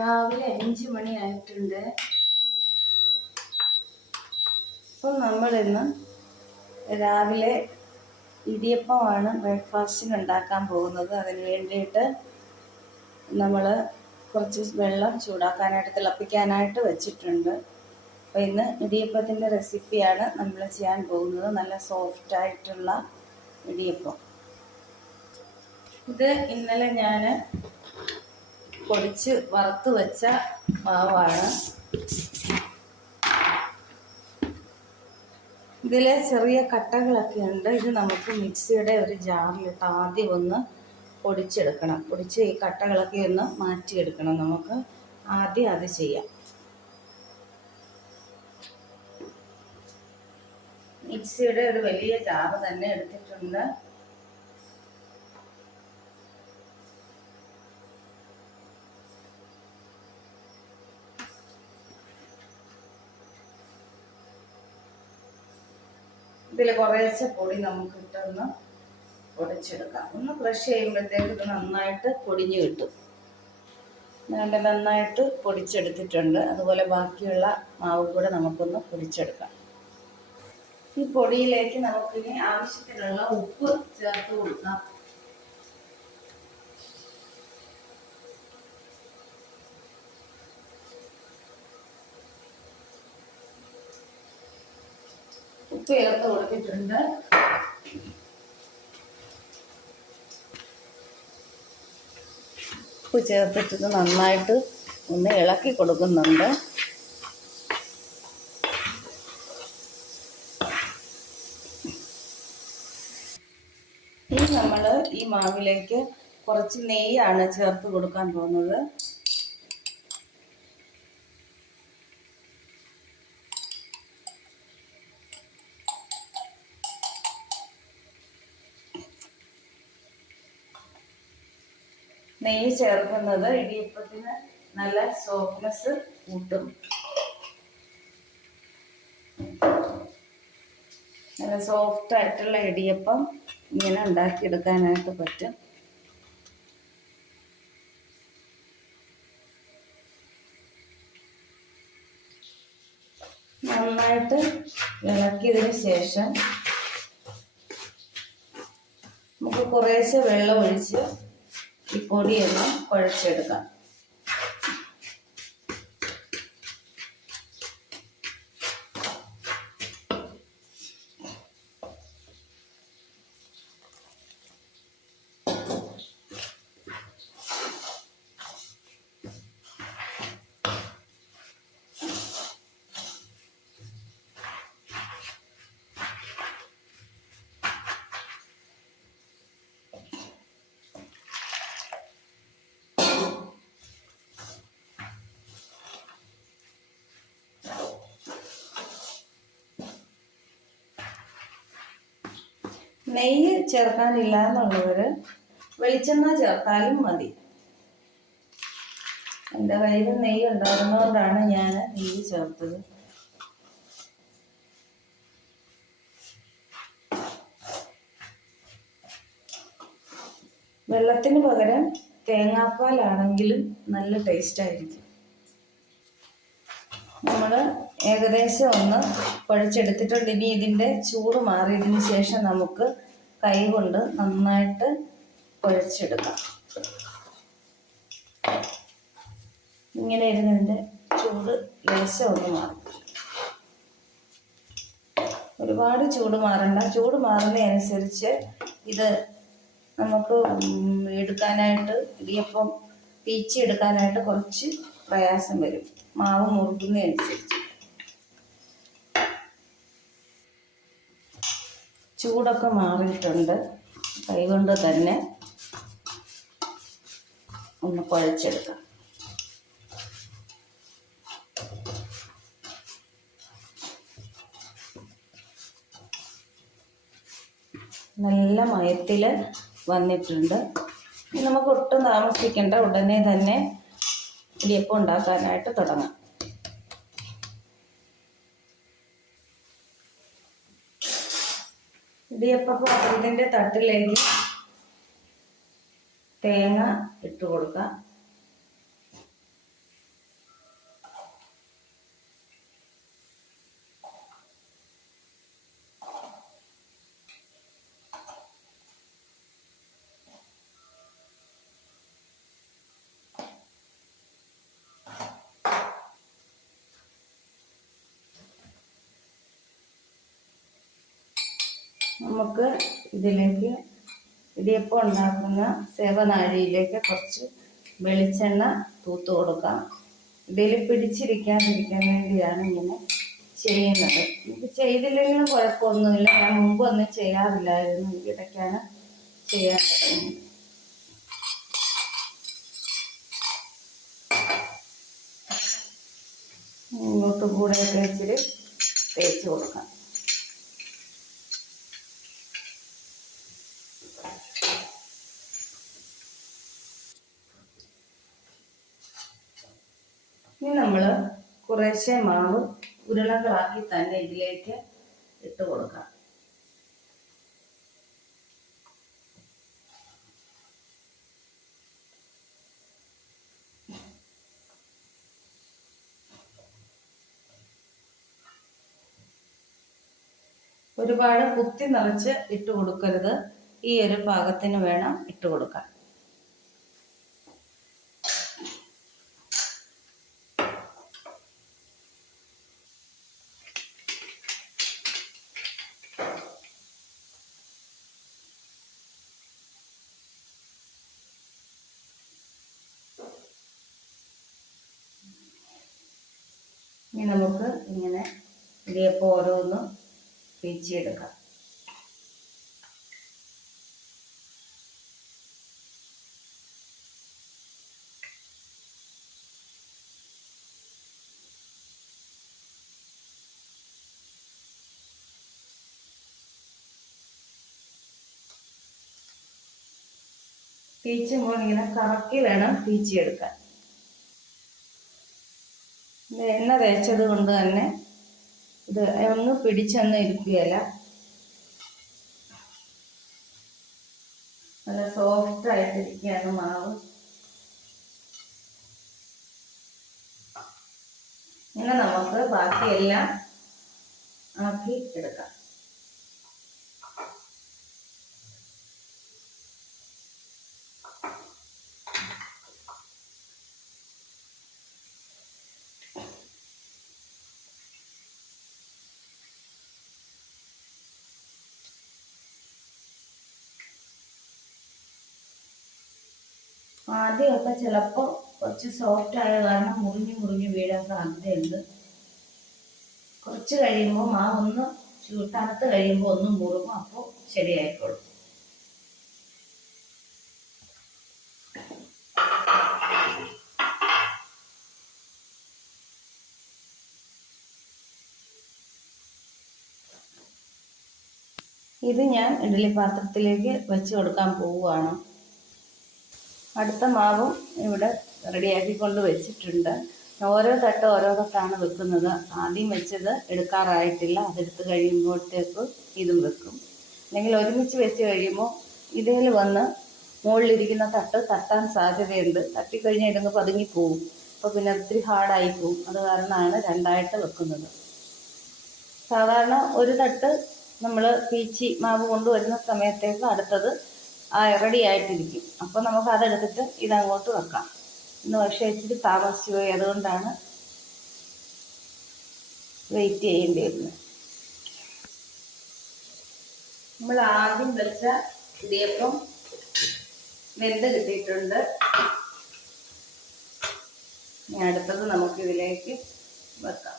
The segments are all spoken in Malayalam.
രാവിലെ 5 മണിയായിട്ടുണ്ട്. അപ്പോൾ നമ്മളിന്ന് രാവിലെ ഇടിയപ്പമാണ് ബ്രേക്ക്ഫാസ്റ്റിന് ഉണ്ടാക്കാൻ പോകുന്നത്. അതിന് വേണ്ടിയിട്ട് നമ്മൾ കുറച്ച് വെള്ളം ചൂടാക്കാനായിട്ട് തിളപ്പിക്കാനായിട്ട് വെച്ചിട്ടുണ്ട്. അപ്പോൾ ഇന്ന് ഇടിയപ്പത്തിൻ്റെ റെസിപ്പിയാണ് നമ്മൾ ചെയ്യാൻ പോകുന്നത്. നല്ല സോഫ്റ്റായിട്ടുള്ള ഇടിയപ്പം. ഇത് ഇന്നലെ ഞാൻ പൊടിച്ച് വറുത്ത് വെച്ച മാവാണ്. ഇതിൽ ചെറിയ കട്ടകളൊക്കെ ഉണ്ട്. ഇത് നമുക്ക് മിക്സിയുടെ ഒരു ജാറിലിട്ട് ആദ്യം ഒന്ന് പൊടിച്ചെടുക്കണം. പൊടിച്ച് ഈ കട്ടകളൊക്കെ ഒന്ന് മാറ്റിയെടുക്കണം. നമുക്ക് ആദ്യം അത് ചെയ്യാം. മിക്സിയുടെ ഒരു വലിയ ജാറ് തന്നെ എടുത്തിട്ടുണ്ട്. ഇതിൽ കുറേശ്ശെ പൊടി നമുക്ക് ഇട്ടൊന്ന് പൊടിച്ചെടുക്കാം. ഒന്ന് ക്രഷ് ചെയ്യുമ്പോഴത്തേക്ക് ഇത് നന്നായിട്ട് പൊടിഞ്ഞ് കിട്ടും. നന്നായിട്ട് പൊടിച്ചെടുത്തിട്ടുണ്ട്. അതുപോലെ ബാക്കിയുള്ള മാവ് കൂടെ നമുക്കൊന്ന് പൊടിച്ചെടുക്കാം. ഈ പൊടിയിലേക്ക് നമുക്കിനി ആവശ്യത്തിനുള്ള ഉപ്പ് ചേർത്ത് കൊടുക്കാം. ഉപ്പ് ചേർത്ത് കൊടുത്തിട്ടുണ്ട്. ഉപ്പ് ചേർത്തിട്ട് നന്നായിട്ട് ഒന്ന് ഇളക്കി കൊടുക്കുന്നുണ്ട്. ഇനി നമ്മൾ ഈ മാവിലേക്ക് കുറച്ച് നെയ്യാണ് ചേർത്ത് കൊടുക്കാൻ പോകുന്നത്. നെയ്യ് ചേർക്കുന്നത് ഇടിയപ്പത്തിന് നല്ല സോഫ്റ്റ്നെസ് കൂട്ടും. നല്ല സോഫ്റ്റ് ആയിട്ടുള്ള ഇടിയപ്പം ഇങ്ങനെ ഉണ്ടാക്കിയെടുക്കാനായിട്ട് പറ്റും. നന്നായിട്ട് ഇളക്കിയതിന് ശേഷം നമുക്ക് കുറേശ്ശെ വെള്ളം ഒഴിച്ച് ഈ പൊടിയൊന്ന് കുഴച്ചെടുക്കാം. നെയ്യ് ചേർക്കാനില്ല എന്നുള്ളവർ വെളിച്ചെണ്ണ ചേർത്താലും മതി. എൻ്റെ കയ്യിൽ നെയ്യ് ഉണ്ടാകുന്നതുകൊണ്ടാണ് ഞാൻ നെയ്യ് ചേർത്തത്. വെള്ളത്തിന് പകരം തേങ്ങാപ്പാലാണെങ്കിലും നല്ല ടേസ്റ്റ് ആയിരിക്കും. നമ്മൾ ഏകദേശം ഒന്ന് കുഴച്ചെടുത്തിട്ടുണ്ട്. ഇനി ഇതിൻ്റെ ചൂട് മാറിയതിന് ശേഷം നമുക്ക് കൈ കൊണ്ട് നന്നായിട്ട് കുഴച്ചെടുക്കാം. ഇങ്ങനെ ഇരുന്നതിൻ്റെ ചൂട് ലേശം ഒന്ന് മാറും. ഒരുപാട് ചൂട് മാറണ്ട. ചൂട് മാറുന്നതനുസരിച്ച് ഇത് നമുക്ക് എടുക്കാനായിട്ട് ഇടിയപ്പം പീച്ചെടുക്കാനായിട്ട് കുറച്ച് പ്രയാസം വരും. മാവ് മുറുകുന്നതനുസരിച്ച്. ചൂടൊക്കെ മാറിയിട്ടുണ്ട്. കൈകൊണ്ട് തന്നെ ഒന്ന് കുഴച്ചെടുക്കാം. നല്ല മയത്തിൽ വന്നിട്ടുണ്ട്. ഇനി നമുക്ക് ഒട്ടും താമസിക്കേണ്ട, ഉടനെ തന്നെ ഇടിയപ്പം ഉണ്ടാക്കാനായിട്ട് തുടങ്ങാം. ഇടിയപ്പം പാത്രത്തിൻ്റെ തട്ടിലേക്ക് തേങ്ങ ഇട്ട് കൊടുക്കാം. നമുക്ക് ഇതിലേക്ക് ഇടിയപ്പം ഉണ്ടാക്കുന്ന സേവനാഴിയിലേക്ക് കുറച്ച് വെളിച്ചെണ്ണ തൂത്ത് കൊടുക്കാം. ഇതിൽ പിടിച്ചിരിക്കാതിരിക്കാൻ വേണ്ടിയാണ് ഇങ്ങനെ ചെയ്യുന്നത്. ഇത് ചെയ്തില്ലെങ്കിലും കുഴപ്പമൊന്നുമില്ല. ഞാൻ മുമ്പൊന്നും ചെയ്യാറില്ലായിരുന്നു, ഇടയ്ക്കാണ് ചെയ്യാൻ തുടങ്ങിയത്. ഇങ്ങോട്ടും കൂടെയൊക്കെ ഇച്ചിരി തേച്ച് കൊടുക്കാം. ഇനി നമ്മൾ കുറേശ്ശെ മാവ് ഉരുളകളാക്കി തന്നെ ഇതിലേക്ക് ഇട്ട് കൊടുക്കാം. ഒരുപാട് കുത്തി നിറച്ച് ഇട്ട് കൊടുക്കരുത്. ഈ ഒരു പാകത്തിന് വേണം ഇട്ട് കൊടുക്കാൻ. ഇനി നമുക്ക് ഇങ്ങനെ ഇടിയപ്പം ഓരോന്നും പിച്ചിയെടുക്കാം. പീച്ചുമ്പോൾ ഇങ്ങനെ കറക്കി വേണം പീച്ചിയെടുക്കാൻ. എണ്ണ തേച്ചത് കൊണ്ട് തന്നെ ഇത് ഒന്ന് പിടിച്ചൊന്നും ഇരിക്കുകയില്ല. നല്ല സോഫ്റ്റ് ആയിട്ടിരിക്കുകയാണ് മാവ്. ഇങ്ങനെ നമുക്ക് ബാക്കിയെല്ലാം ആക്കി എടുക്കാം. ആദ്യമൊക്കെ ചിലപ്പോൾ കുറച്ച് സോഫ്റ്റ് ആയ കാരണം മുറിഞ്ഞ് വീഴാൻ സാധ്യതയുണ്ട്. കുറച്ച് കഴിയുമ്പോൾ മാവ് ഒന്ന് തണുത്ത് കഴിയുമ്പോൾ ഒന്ന് മുറുകും. അപ്പോൾ ശരിയായിക്കോളും. ഇത് ഞാൻ ഇഡ്ഡലി പാത്രത്തിലേക്ക് വെച്ച് കൊടുക്കാൻ പോവുകയാണ്. അടുത്ത മാവും ഇവിടെ റെഡിയാക്കിക്കൊണ്ട് വെച്ചിട്ടുണ്ട്. ഓരോ തട്ടാണ് വെക്കുന്നത്. ആദ്യം വെച്ചത് എടുക്കാറായിട്ടില്ല, അതെടുത്ത് കഴിയുമ്പോഴത്തേക്ക് ഇതും വെക്കും. അല്ലെങ്കിൽ ഒരുമിച്ച് വെച്ച് കഴിയുമ്പോൾ ഇതിൽ വന്ന് മുകളിലിരിക്കുന്ന തട്ടാൻ സാധ്യതയുണ്ട്. തട്ടിക്കഴിഞ്ഞാൽ ഇതങ്ങ് പതുങ്ങിപ്പോവും. അപ്പോൾ പിന്നെ ഒത്തിരി ഹാർഡായി പോവും. അത് കാരണമാണ് രണ്ടായിട്ട് വെക്കുന്നത്. സാധാരണ ഒരു തട്ട് നമ്മൾ പീച്ചി മാവ് കൊണ്ടുവരുന്ന സമയത്തേക്ക് അടുത്തത് റെഡി ആയിട്ടിരിക്കും. അപ്പോൾ നമുക്ക് അതെടുത്തിട്ട് ഇതങ്ങോട്ട് വെക്കാം. ഇന്ന് പക്ഷേ ഇച്ചിരി താമസിച്ചു പോയി, അതുകൊണ്ടാണ് വെയിറ്റ് ചെയ്യേണ്ടി വരുന്നത്. നമ്മൾ ആദ്യം വെച്ച ഇടിയപ്പം വെന്ത് കിട്ടിയിട്ടുണ്ട്. ഇനി അടുത്തത് നമുക്കിതിലേക്ക് വെക്കാം.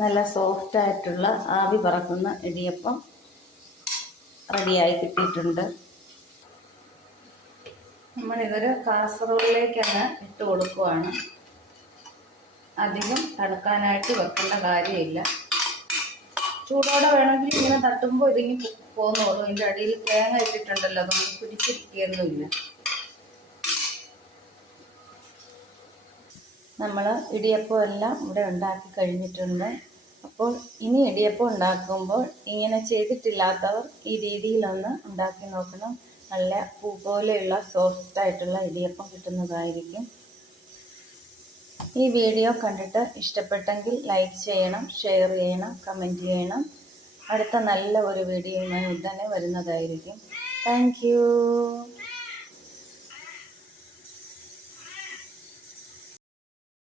നല്ല സോഫ്റ്റ് ആയിട്ടുള്ള ആവി പറക്കുന്ന ഇടിയപ്പം റെഡിയായി കിട്ടിയിട്ടുണ്ട്. നമ്മളിതൊരു കാസറോളിലേക്കാണ് ഇട്ട് കൊടുക്കുവാണ്. അധികം തണുക്കാനായിട്ട് വെക്കേണ്ട കാര്യമില്ല. ചൂടോടെ വേണമെങ്കിൽ ഇങ്ങനെ തട്ടുമ്പോൾ ഇതിങ്ങി പോകുന്നുള്ളൂ. ഇതിൻ്റെ അടിയിൽ തേങ്ങ ഇട്ടിട്ടുണ്ടല്ലോ, അതൊന്നും പിടിച്ചിരിക്കുകയൊന്നുമില്ല. നമ്മൾ ഇടിയപ്പം എല്ലാം ഇവിടെ ഉണ്ടാക്കി കഴിഞ്ഞിട്ടുണ്ട്. അപ്പോൾ ഇനി ഇടിയപ്പം ഉണ്ടാക്കുമ്പോൾ ഇങ്ങനെ ചെയ്തിട്ടില്ലാത്തവർ ഈ രീതിയിലൊന്ന് ഉണ്ടാക്കി നോക്കണം. നല്ല പൂ പോലെയുള്ള സോഫ്റ്റായിട്ടുള്ള ഇടിയപ്പം കിട്ടുന്നതായിരിക്കും. ഈ വീഡിയോ കണ്ടിട്ട് ഇഷ്ടപ്പെട്ടെങ്കിൽ ലൈക്ക് ചെയ്യണം, ഷെയർ ചെയ്യണം, കമൻറ്റ് ചെയ്യണം. അടുത്ത നല്ല ഒരു വീഡിയോയുമായി ഉടനെ വരുന്നതായിരിക്കും. Thank you.